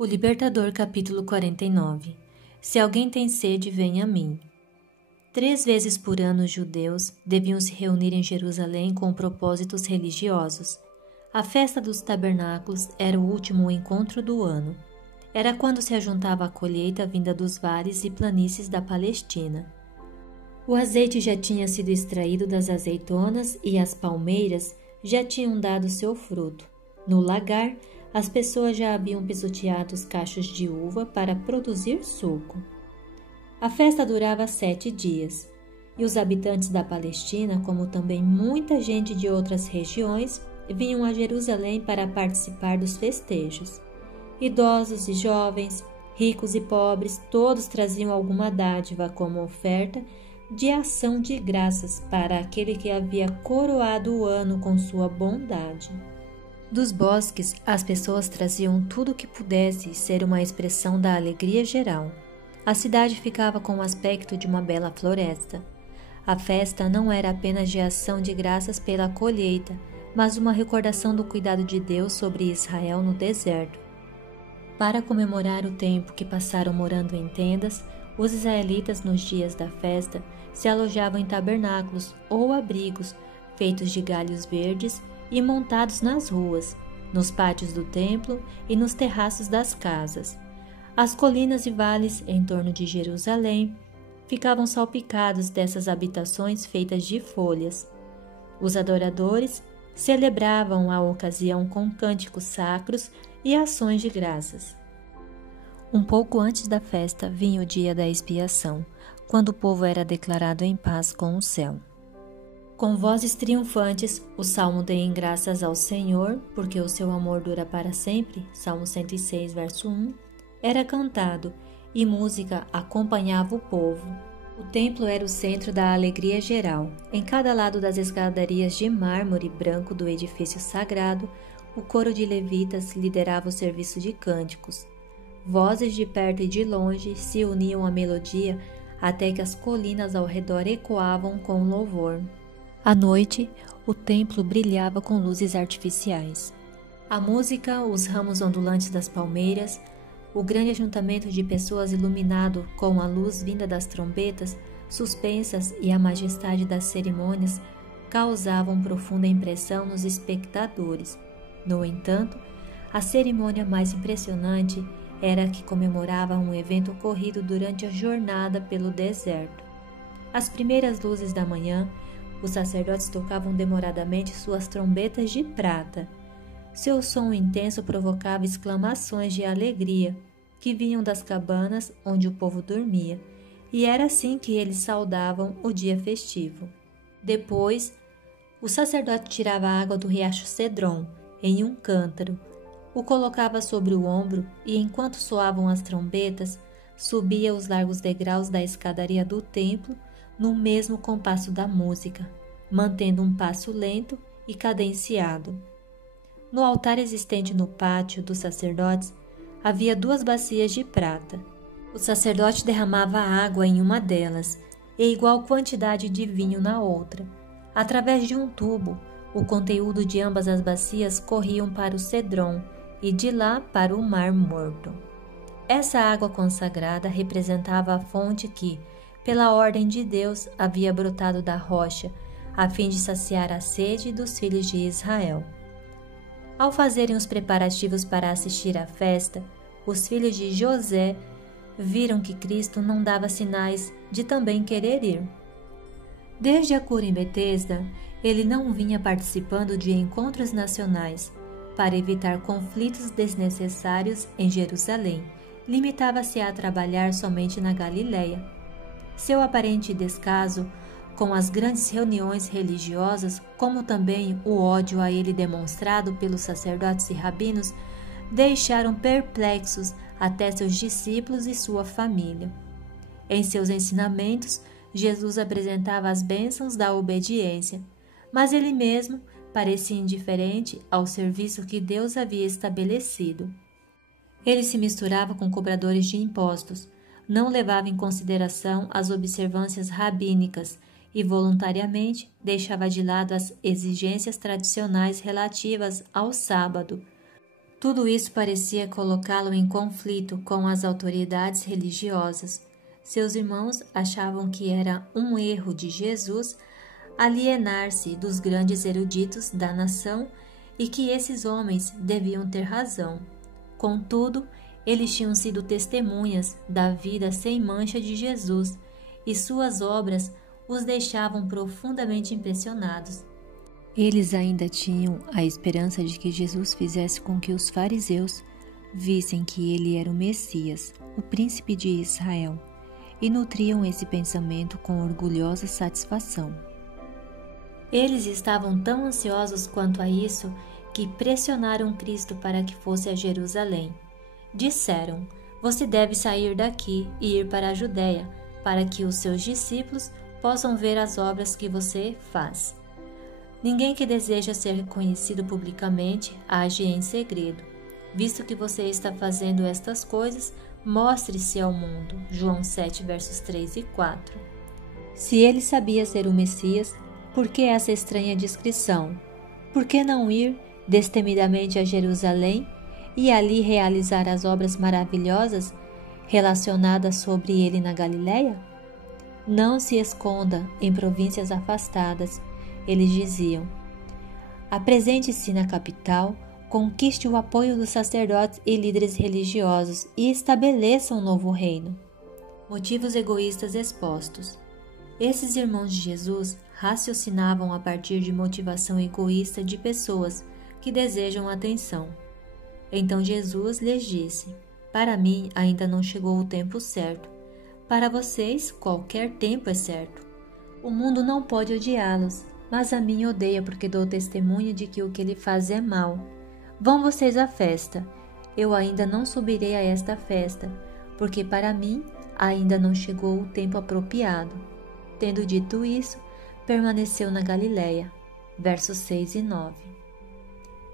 O Libertador, capítulo 49. Se alguém tem sede, venha a mim. 3 vezes por ano os judeus deviam se reunir em Jerusalém com propósitos religiosos. A festa dos tabernáculos era o último encontro do ano. Era quando se ajuntava a colheita vinda dos vales e planícies da Palestina. O azeite já tinha sido extraído das azeitonas e as palmeiras já tinham dado seu fruto. No lagar, as pessoas já haviam pisoteado os cachos de uva para produzir suco. A festa durava 7 dias, e os habitantes da Palestina, como também muita gente de outras regiões, vinham a Jerusalém para participar dos festejos. Idosos e jovens, ricos e pobres, todos traziam alguma dádiva como oferta de ação de graças para aquele que havia coroado o ano com sua bondade. Dos bosques, as pessoas traziam tudo o que pudesse ser uma expressão da alegria geral. A cidade ficava com o aspecto de uma bela floresta. A festa não era apenas de ação de graças pela colheita, mas uma recordação do cuidado de Deus sobre Israel no deserto. Para comemorar o tempo que passaram morando em tendas, os israelitas nos dias da festa se alojavam em tabernáculos ou abrigos feitos de galhos verdes e montados nas ruas, nos pátios do templo e nos terraços das casas. As colinas e vales em torno de Jerusalém ficavam salpicados dessas habitações feitas de folhas. Os adoradores celebravam a ocasião com cânticos sacros e ações de graças. Um pouco antes da festa vinha o dia da expiação, quando o povo era declarado em paz com o céu. Com vozes triunfantes, o salmo Deem graças ao Senhor, porque o seu amor dura para sempre, Salmo 106, verso 1, era cantado e música acompanhava o povo. O templo era o centro da alegria geral. Em cada lado das escadarias de mármore branco do edifício sagrado, o coro de levitas liderava o serviço de cânticos. Vozes de perto e de longe se uniam à melodia até que as colinas ao redor ecoavam com louvor. À noite, o templo brilhava com luzes artificiais. A música, os ramos ondulantes das palmeiras, o grande ajuntamento de pessoas iluminado com a luz vinda das trombetas suspensas e a majestade das cerimônias causavam profunda impressão nos espectadores. No entanto, a cerimônia mais impressionante era a que comemorava um evento ocorrido durante a jornada pelo deserto. Às primeiras luzes da manhã, os sacerdotes tocavam demoradamente suas trombetas de prata. Seu som intenso provocava exclamações de alegria que vinham das cabanas onde o povo dormia, e era assim que eles saudavam o dia festivo. Depois, o sacerdote tirava a água do riacho Cedron em um cântaro, o colocava sobre o ombro e, enquanto soavam as trombetas, subia os largos degraus da escadaria do templo no mesmo compasso da música, mantendo um passo lento e cadenciado. No altar existente no pátio dos sacerdotes, havia 2 bacias de prata. O sacerdote derramava água em uma delas e igual quantidade de vinho na outra. Através de um tubo, o conteúdo de ambas as bacias corriam para o Cedron e de lá para o Mar Morto. Essa água consagrada representava a fonte que, pela ordem de Deus, havia brotado da rocha, a fim de saciar a sede dos filhos de Israel. Ao fazerem os preparativos para assistir à festa, os filhos de José viram que Cristo não dava sinais de também querer ir. Desde a cura em Betesda, ele não vinha participando de encontros nacionais. Para evitar conflitos desnecessários em Jerusalém, limitava-se a trabalhar somente na Galiléia. Seu aparente descaso com as grandes reuniões religiosas, como também o ódio a ele demonstrado pelos sacerdotes e rabinos, deixaram perplexos até seus discípulos e sua família. Em seus ensinamentos, Jesus apresentava as bênçãos da obediência, mas ele mesmo parecia indiferente ao serviço que Deus havia estabelecido. Ele se misturava com cobradores de impostos, não levava em consideração as observâncias rabínicas e voluntariamente deixava de lado as exigências tradicionais relativas ao sábado. Tudo isso parecia colocá-lo em conflito com as autoridades religiosas. Seus irmãos achavam que era um erro de Jesus alienar-se dos grandes eruditos da nação e que esses homens deviam ter razão. Contudo, eles tinham sido testemunhas da vida sem mancha de Jesus e suas obras os deixavam profundamente impressionados. Eles ainda tinham a esperança de que Jesus fizesse com que os fariseus vissem que ele era o Messias, o príncipe de Israel, e nutriam esse pensamento com orgulhosa satisfação. Eles estavam tão ansiosos quanto a isso que pressionaram Cristo para que fosse a Jerusalém. Disseram: "Você deve sair daqui e ir para a Judéia, para que os seus discípulos possam ver as obras que você faz. Ninguém que deseja ser reconhecido publicamente age em segredo. Visto que você está fazendo estas coisas, mostre-se ao mundo." João 7, versos 3 e 4. Se ele sabia ser o Messias, por que essa estranha descrição? Por que não ir destemidamente a Jerusalém e ali realizar as obras maravilhosas relacionadas sobre ele na Galileia? Não se esconda em províncias afastadas, eles diziam. Apresente-se na capital, conquiste o apoio dos sacerdotes e líderes religiosos e estabeleça um novo reino. Motivos egoístas expostos. Esses irmãos de Jesus raciocinavam a partir de motivação egoísta de pessoas que desejam atenção. Então Jesus lhes disse: "Para mim ainda não chegou o tempo certo. Para vocês, qualquer tempo é certo. O mundo não pode odiá-los, mas a mim odeia porque dou testemunho de que o que ele faz é mal. Vão vocês à festa. Eu ainda não subirei a esta festa, porque para mim ainda não chegou o tempo apropriado." Tendo dito isso, permaneceu na Galileia. Versos 6 e 9.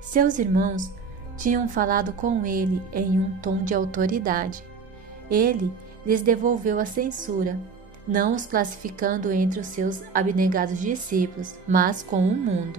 Seus irmãos tinham falado com ele em um tom de autoridade. Ele lhes devolveu a censura, não os classificando entre os seus abnegados discípulos, mas com o mundo.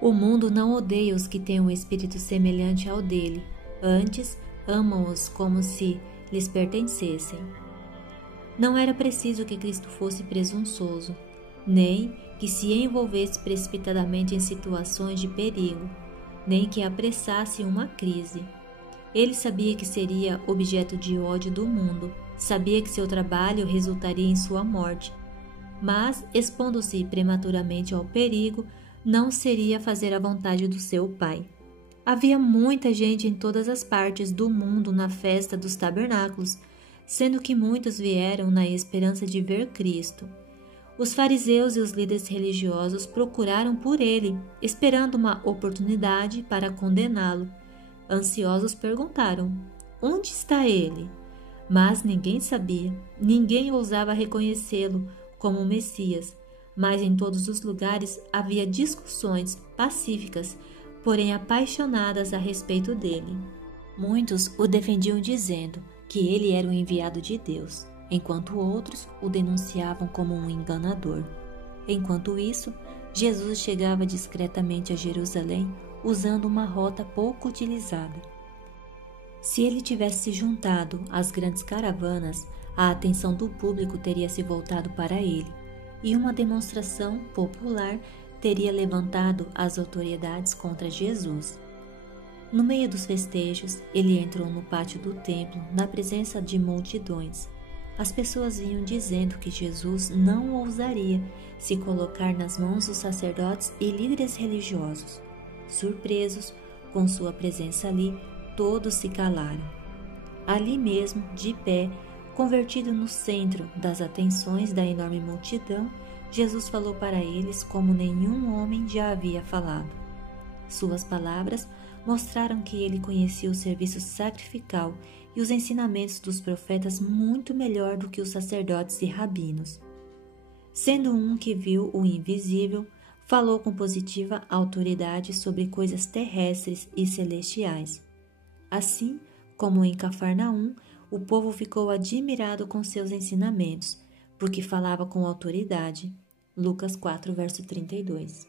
O mundo não odeia os que têm um espírito semelhante ao dele, antes amam-os como se lhes pertencessem. Não era preciso que Cristo fosse presunçoso, nem que se envolvesse precipitadamente em situações de perigo, nem que apressasse uma crise. Ele sabia que seria objeto de ódio do mundo, sabia que seu trabalho resultaria em sua morte, mas, expondo-se prematuramente ao perigo, não seria fazer a vontade do seu Pai. Havia muita gente em todas as partes do mundo na festa dos tabernáculos, sendo que muitos vieram na esperança de ver Cristo. Os fariseus e os líderes religiosos procuraram por ele, esperando uma oportunidade para condená-lo. Ansiosos perguntaram: "Onde está ele?" Mas ninguém sabia, ninguém ousava reconhecê-lo como o Messias, mas em todos os lugares havia discussões pacíficas, porém apaixonadas a respeito dele. Muitos o defendiam dizendo que ele era o enviado de Deus, enquanto outros o denunciavam como um enganador. Enquanto isso, Jesus chegava discretamente a Jerusalém usando uma rota pouco utilizada. Se ele tivesse se juntado às grandes caravanas, a atenção do público teria se voltado para ele, e uma demonstração popular teria levantado as autoridades contra Jesus. No meio dos festejos, ele entrou no pátio do templo, na presença de multidões. As pessoas vinham dizendo que Jesus não ousaria se colocar nas mãos dos sacerdotes e líderes religiosos. Surpresos com sua presença ali, todos se calaram. Ali mesmo, de pé, convertido no centro das atenções da enorme multidão, Jesus falou para eles como nenhum homem já havia falado. Suas palavras mostraram que ele conhecia o serviço sacrificial e os ensinamentos dos profetas muito melhor do que os sacerdotes e rabinos. Sendo um que viu o invisível, falou com positiva autoridade sobre coisas terrestres e celestiais. Assim como em Cafarnaum, o povo ficou admirado com seus ensinamentos, porque falava com autoridade. Lucas 4, verso 32.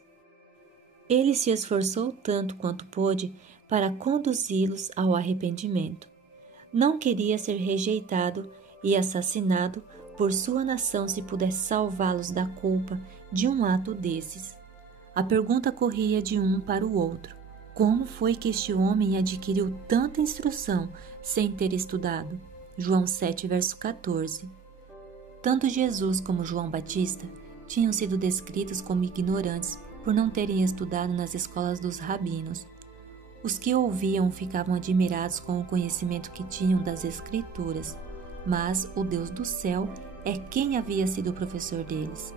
Ele se esforçou tanto quanto pôde para conduzi-los ao arrependimento. Não queria ser rejeitado e assassinado por sua nação se pudesse salvá-los da culpa de um ato desses. A pergunta corria de um para o outro: como foi que este homem adquiriu tanta instrução sem ter estudado? João 7, verso 14. Tanto Jesus como João Batista tinham sido descritos como ignorantes por não terem estudado nas escolas dos rabinos. Os que ouviam ficavam admirados com o conhecimento que tinham das Escrituras, mas o Deus do céu é quem havia sido o professor deles.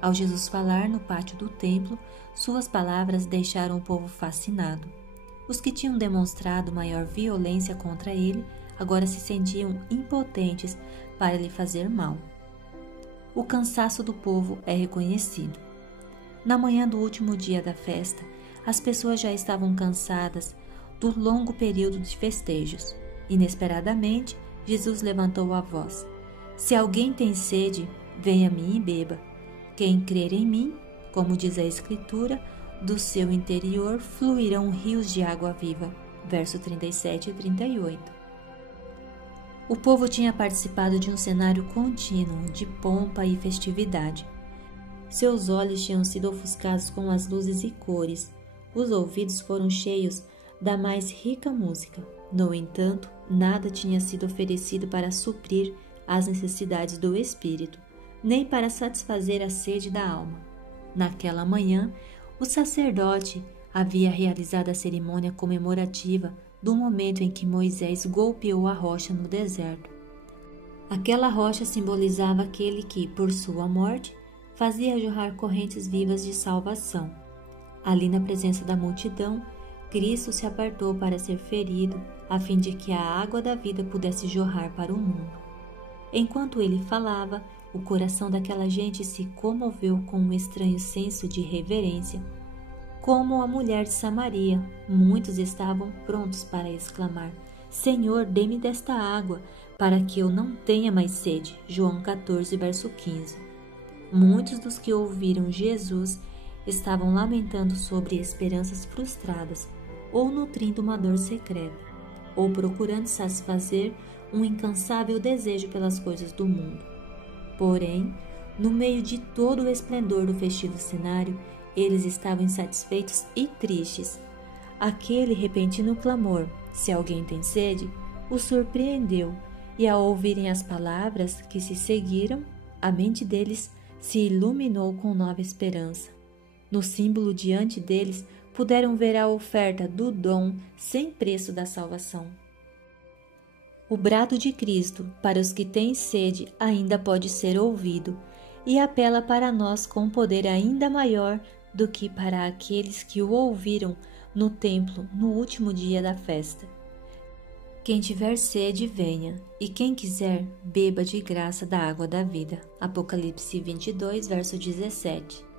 Ao Jesus falar no pátio do templo, suas palavras deixaram o povo fascinado. Os que tinham demonstrado maior violência contra ele agora se sentiam impotentes para lhe fazer mal. O cansaço do povo é reconhecido. Na manhã do último dia da festa, as pessoas já estavam cansadas do longo período de festejos. Inesperadamente, Jesus levantou a voz: Se alguém tem sede, venha a mim e beba. Quem crer em mim, como diz a Escritura, do seu interior fluirão rios de água viva. Verso 37 e 38. O povo tinha participado de um cenário contínuo de pompa e festividade. Seus olhos tinham sido ofuscados com as luzes e cores. Os ouvidos foram cheios da mais rica música. No entanto, nada tinha sido oferecido para suprir as necessidades do espírito, nem para satisfazer a sede da alma. Naquela manhã, o sacerdote havia realizado a cerimônia comemorativa do momento em que Moisés golpeou a rocha no deserto. Aquela rocha simbolizava aquele que, por sua morte, fazia jorrar correntes vivas de salvação. Ali, na presença da multidão, Cristo se apartou para ser ferido, a fim de que a água da vida pudesse jorrar para o mundo. Enquanto ele falava, o coração daquela gente se comoveu com um estranho senso de reverência. Como a mulher de Samaria, muitos estavam prontos para exclamar: Senhor, dê-me desta água, para que eu não tenha mais sede. João 14, verso 15. Muitos dos que ouviram Jesus estavam lamentando sobre esperanças frustradas, ou nutrindo uma dor secreta, ou procurando satisfazer um incansável desejo pelas coisas do mundo. Porém, no meio de todo o esplendor do festivo cenário, eles estavam insatisfeitos e tristes. Aquele repentino clamor, se alguém tem sede, os surpreendeu, e ao ouvirem as palavras que se seguiram, a mente deles se iluminou com nova esperança. No símbolo diante deles, puderam ver a oferta do dom sem preço da salvação. O brado de Cristo para os que têm sede ainda pode ser ouvido e apela para nós com poder ainda maior do que para aqueles que o ouviram no templo no último dia da festa. Quem tiver sede, venha, e quem quiser, beba de graça da água da vida. Apocalipse 22, verso 17.